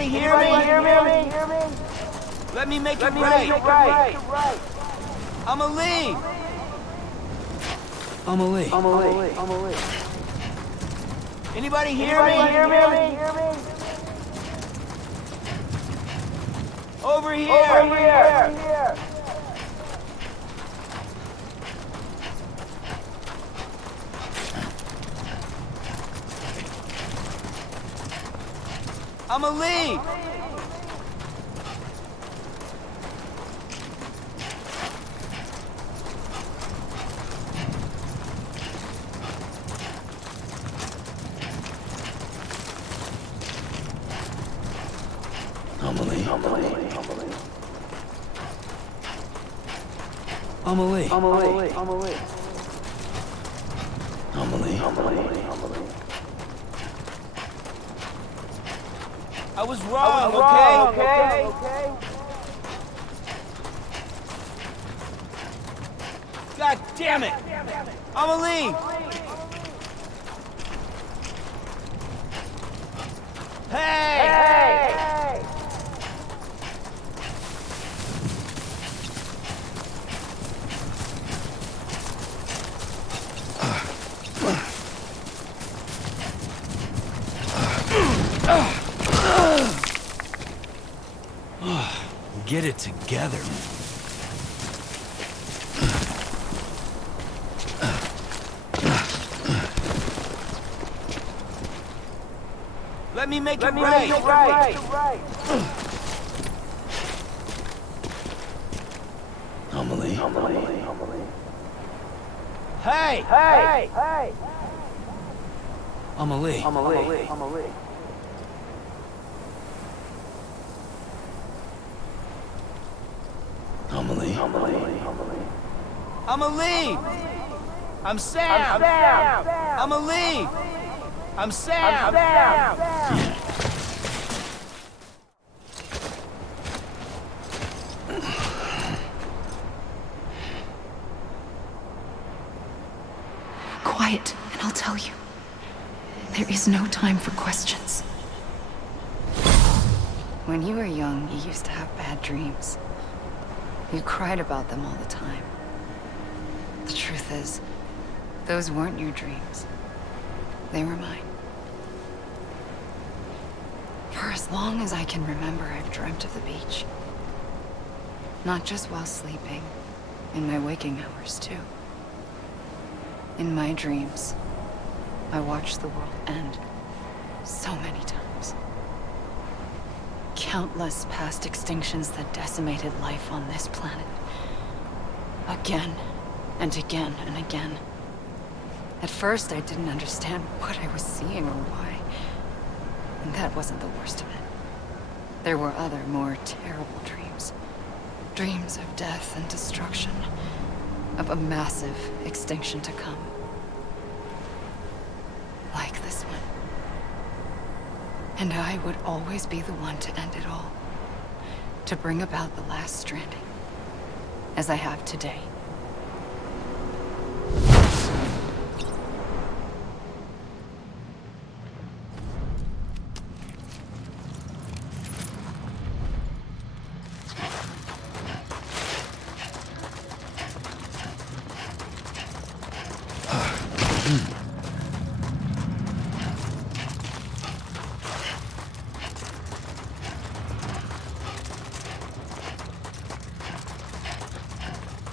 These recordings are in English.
Anybody hear me? Let me make it right. I'ma leave. Anybody hear me? Over here. I'ma leave. I was wrong, okay? God damn it! I'ma leave! Hey! Get it together. Let me make it right. Hey! Amelie. I'ma leave. I'm Sam. I'ma leave. I'm Sam. Quiet, and I'll tell you. There is no time for questions. When you were young, you used to have bad dreams. You cried about them all the time. The truth is, those weren't your dreams. They were mine. For as long as I can remember, I've dreamt of the beach. Not just while sleeping, in my waking hours too. In my dreams, I watched the world end so many times. Countless past extinctions that decimated life on this planet. Again, and again, and again. At first, I didn't understand what I was seeing or why. And that wasn't the worst of it. There were other, more terrible dreams. Dreams of death and destruction. Of a massive extinction to come. Like this one. And I would always be the one to end it all. To bring about the last stranding. As I have today.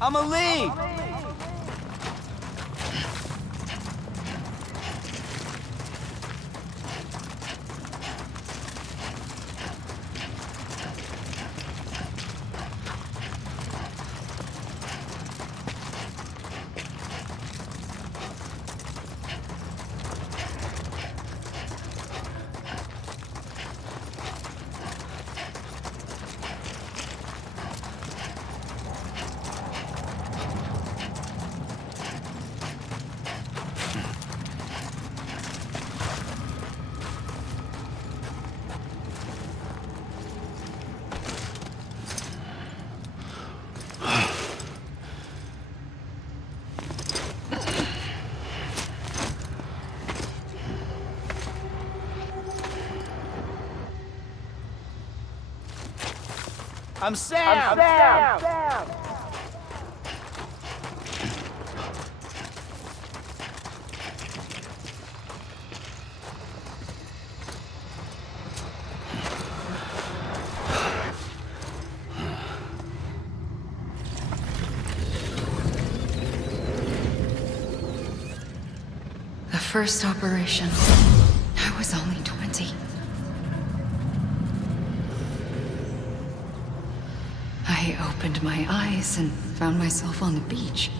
I'ma leave. I'm Sam! The first operation, I was only 20. I opened my eyes and found myself on the beach.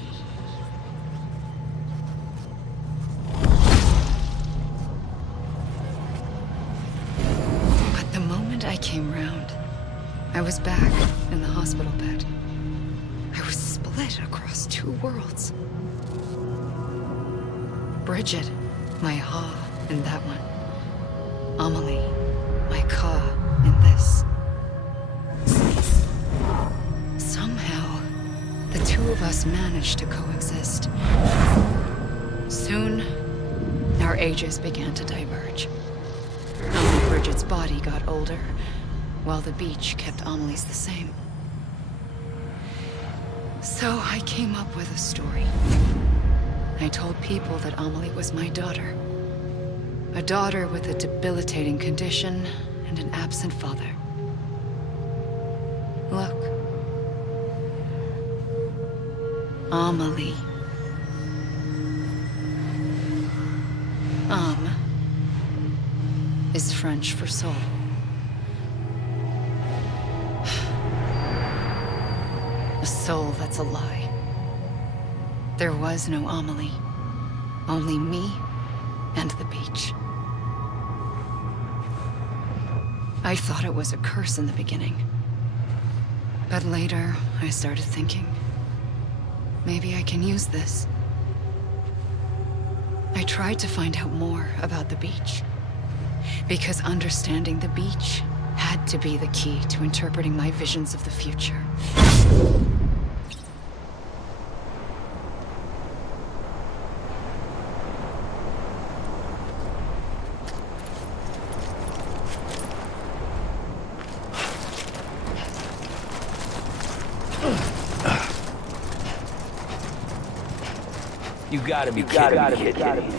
But the moment I came round, I was back in the hospital bed. I was split across two worlds. Bridget, my Ha in that one. Amelie, my Ka in this. Somehow, the two of us managed to coexist. Soon, our ages began to diverge. Only Bridget's body got older, while the beach kept Amelie's the same. So I came up with a story. I told people that Amelie was my daughter. A daughter with a debilitating condition and an absent father. Look. Amelie. Âme is French for soul. A soul that's a lie. There was no Amelie. Only me and the beach. I thought it was a curse in the beginning. But later, I started thinking, maybe I can use this. I tried to find out more about the beach. Because understanding the beach had to be the key to interpreting my visions of the future. You gotta be kidding me.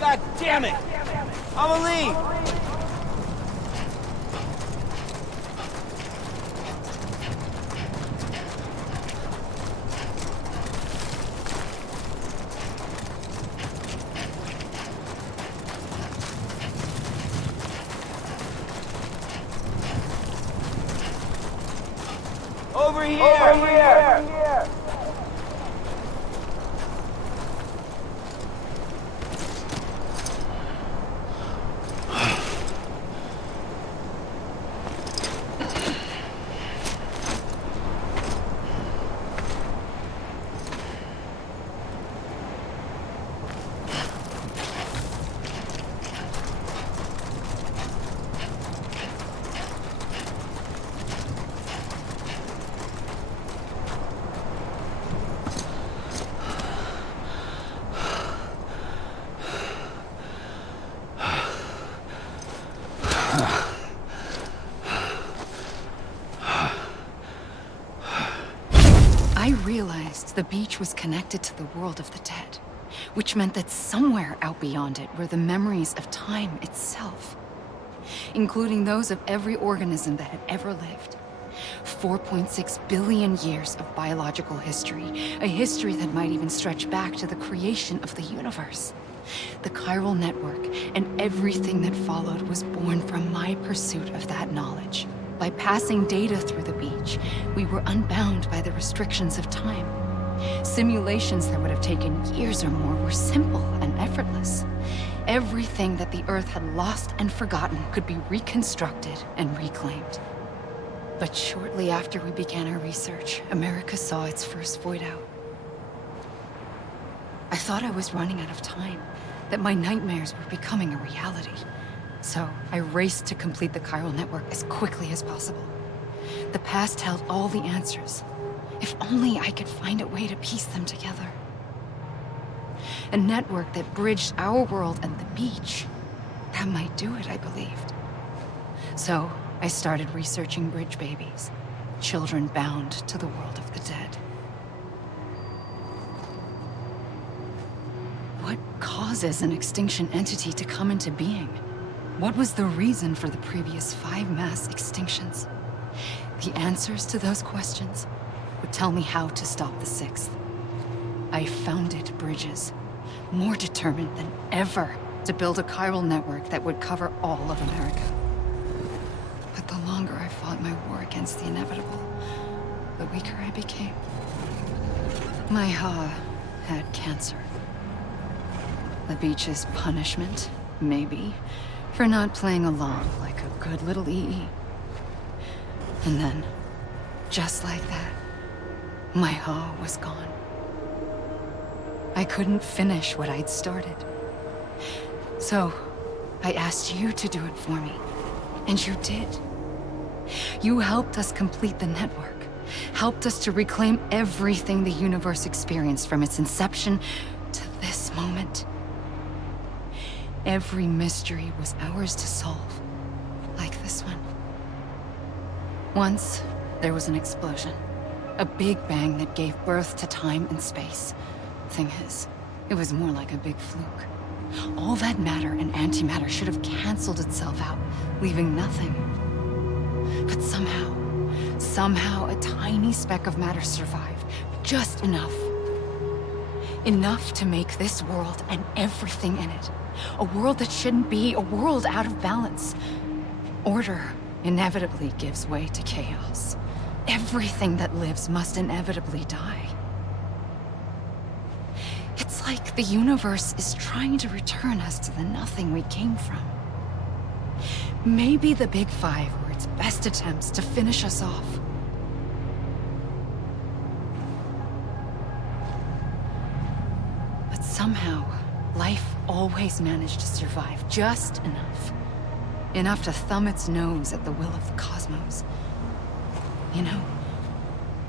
God damn it! Amelie! Over here! Over here! I realized the beach was connected to the world of the dead, which meant that somewhere out beyond it were the memories of time itself, including those of every organism that had ever lived. 4.6 billion years of biological history, a history that might even stretch back to the creation of the universe. The chiral network and everything that followed was born from my pursuit of that knowledge. By passing data through the beach, we were unbound by the restrictions of time. Simulations that would have taken years or more were simple and effortless. everything that the Earth had lost and forgotten could be reconstructed and reclaimed. But shortly after we began our research, America saw its first void out. I thought I was running out of time, that my nightmares were becoming a reality. So I raced to complete the chiral network as quickly as possible. The past held all the answers. If only I could find a way to piece them together. A network that bridged our world and the beach. That might do it, I believed. So I started researching bridge babies, children bound to the world of the dead. What causes an extinction entity to come into being? What was the reason for the previous 5 mass extinctions? The answers to those questions would tell me how to stop the 6th. I founded bridges, more determined than ever to build a chiral network that would cover all of America. But the longer I fought my war against the inevitable, the weaker I became. My Ha had cancer. The beach's punishment, maybe, for not playing along like a good little EE. And then, just like that, my Ha was gone. I couldn't finish what I'd started. So, I asked you to do it for me, and you did. You helped us complete the network, helped us to reclaim everything the universe experienced from its inception to this moment. Every mystery was ours to solve, like this one. Once, there was an explosion. A big bang that gave birth to time and space. Thing is, it was more like a big fluke. All that matter and antimatter should have canceled itself out, leaving nothing. But somehow a tiny speck of matter survived. Just enough. Enough to make this world and everything in it. A world that shouldn't be, a world out of balance. Order inevitably gives way to chaos. Everything that lives must inevitably die. It's like the universe is trying to return us to the nothing we came from. Maybe the Big Five were its best attempts to finish us off. But somehow, life always managed to survive just enough. Enough to thumb its nose at the will of the cosmos. You know,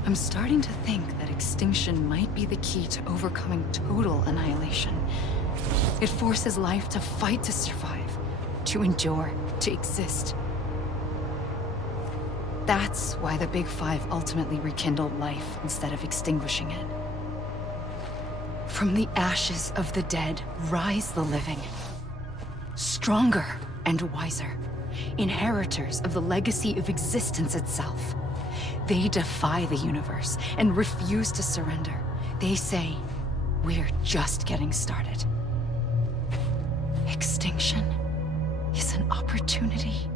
I'm starting to think that extinction might be the key to overcoming total annihilation. It forces life to fight to survive, to endure, to exist. That's why the Big Five ultimately rekindled life instead of extinguishing it. From the ashes of the dead rise the living. Stronger and wiser. Inheritors of the legacy of existence itself. They defy the universe and refuse to surrender. They say, we're just getting started. Extinction is an opportunity.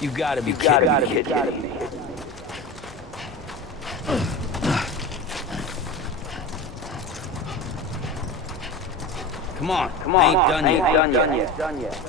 You gotta be kidding me. Come on, I ain't done yet.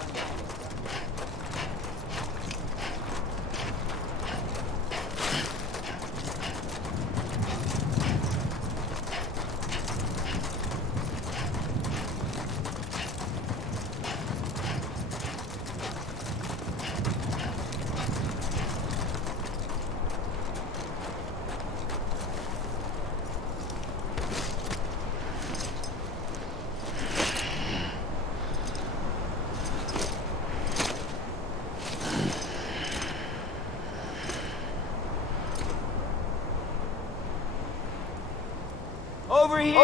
Over here!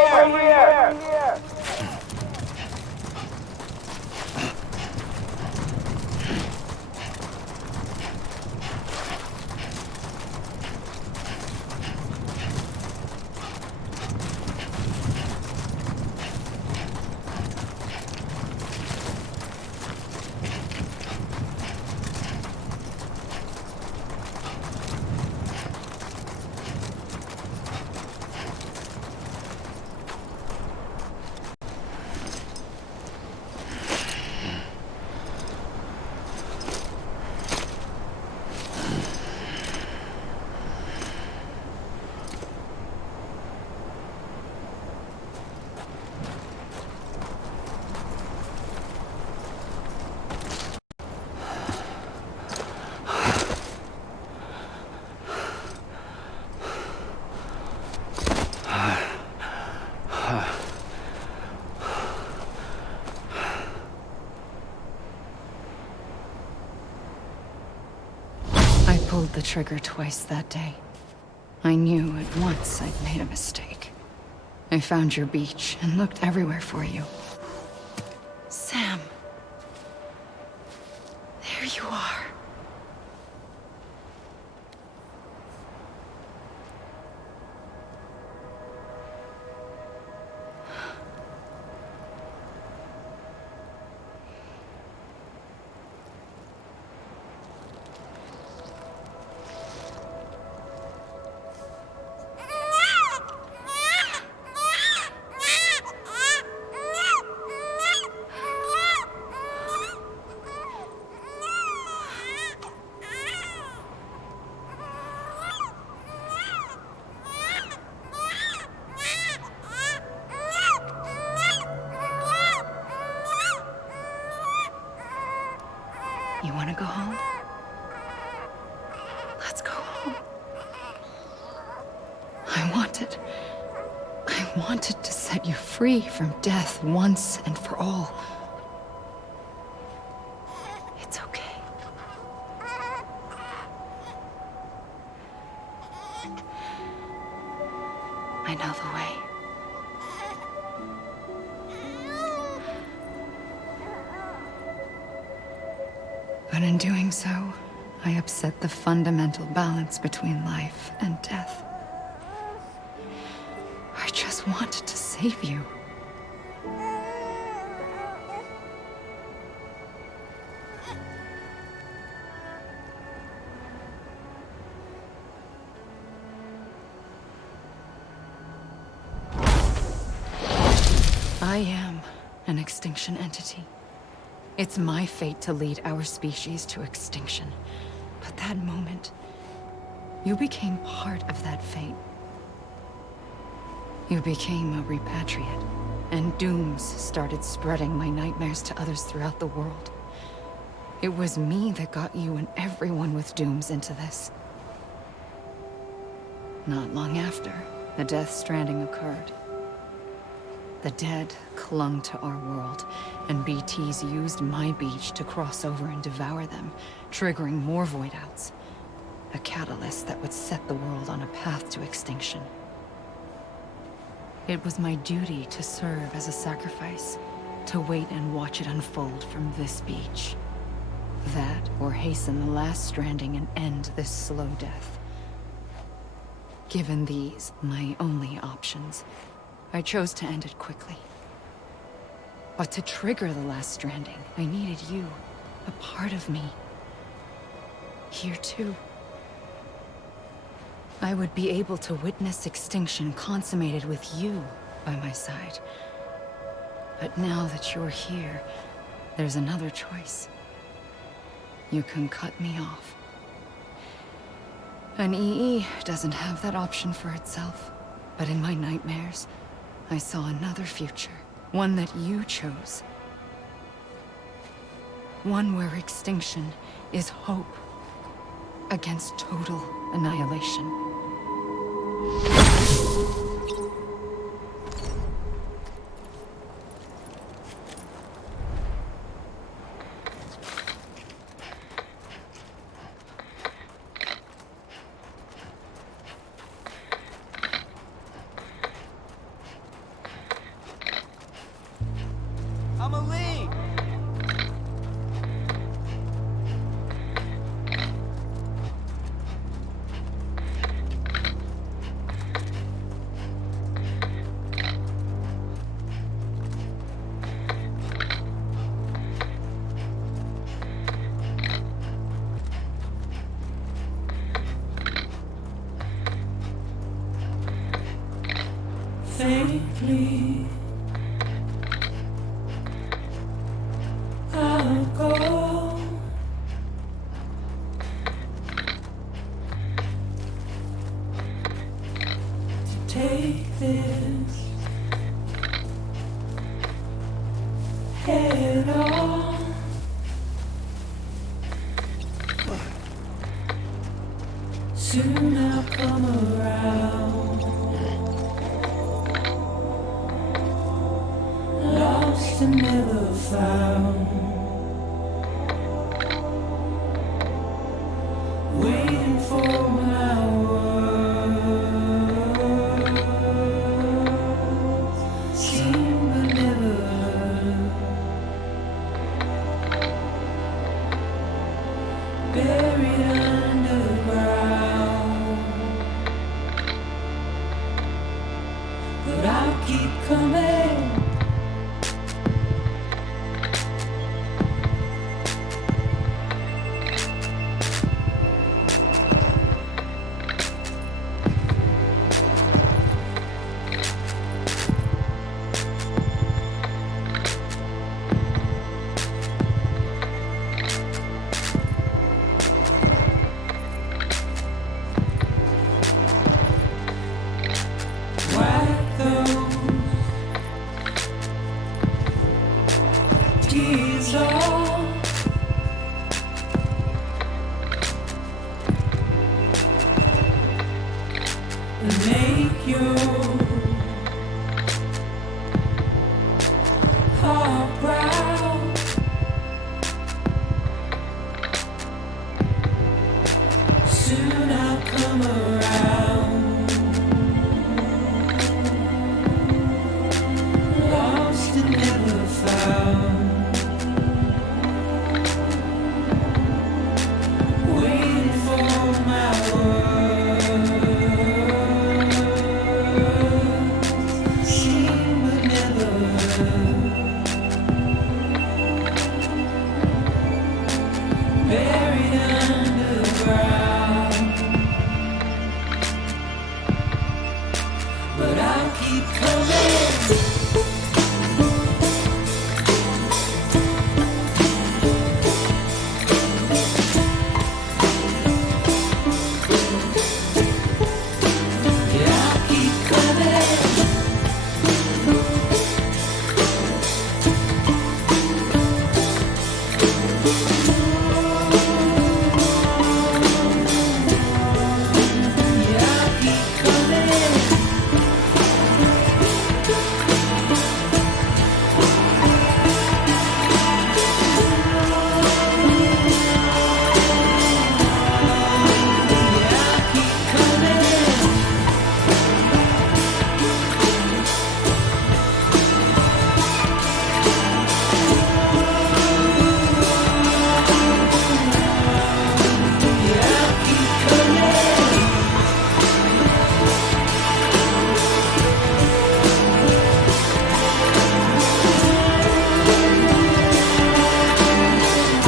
pulled the trigger twice that day. I knew at once I'd made a mistake. I found your beach and looked everywhere for you. Sam. There you are. You want to go home? Let's go home. I wanted to set you free from death once and for all. It's okay. I know the way. But in doing so, I upset the fundamental balance between life and death. I just wanted to save you. I am an extinction entity. It's my fate to lead our species to extinction. But that moment, you became part of that fate. You became a repatriate, and dooms started spreading my nightmares to others throughout the world. It was me that got you and everyone with dooms into this. Not long after, the Death Stranding occurred. The dead clung to our world, and BTs used my beach to cross over and devour them, triggering more void outs. A catalyst that would set the world on a path to extinction. It was my duty to serve as a sacrifice, to wait and watch it unfold from this beach. That, or hasten the last stranding and end this slow death. Given these, my only options, I chose to end it quickly. But to trigger the last stranding, I needed you, a part of me. Here too. I would be able to witness extinction consummated with you by my side. But now that you're here, there's another choice. You can cut me off. An EE doesn't have that option for itself, but in my nightmares, I saw another future, one that you chose. One where extinction is hope against total annihilation. I'm a lead. Faintly, I'll go. To take this head on. Soon I'll come around. Lost and never found. Waiting buried underground. But I'll keep coming. Wipe those tears off. And make your heart proud. Soon I'll come around. Lost and never found. Waiting for my words. Seen but never heard. Buried underground. But I'll keep coming. Yeah, I'll keep coming. Yeah, I'll keep coming. Yeah, I'll keep coming. Yeah, I'll keep coming. Yeah,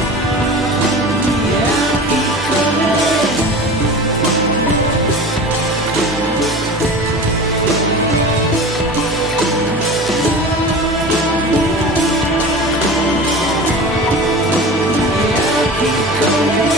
I'll keep coming. Yeah, I'll keep coming.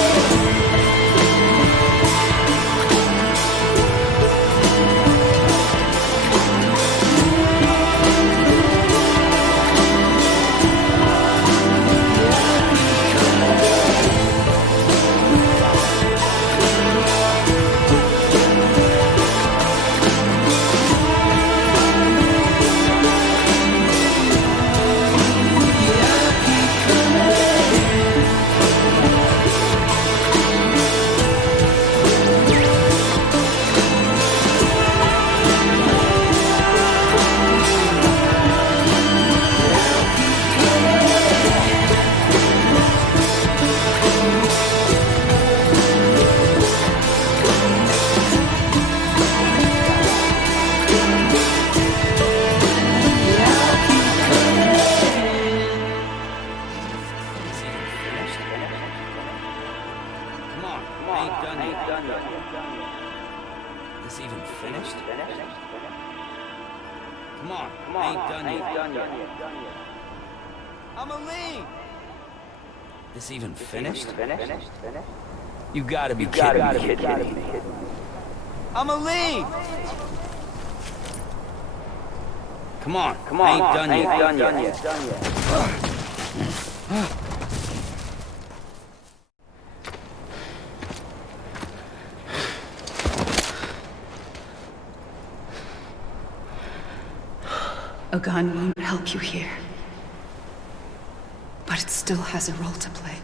Come on, I ain't done yet. This even finished? Come on, I ain't done yet. I'ma leave. This even finished? You gotta be kidding me. I'ma leave. Come on, I ain't done yet. A gun won't help you here. But it still has a role to play.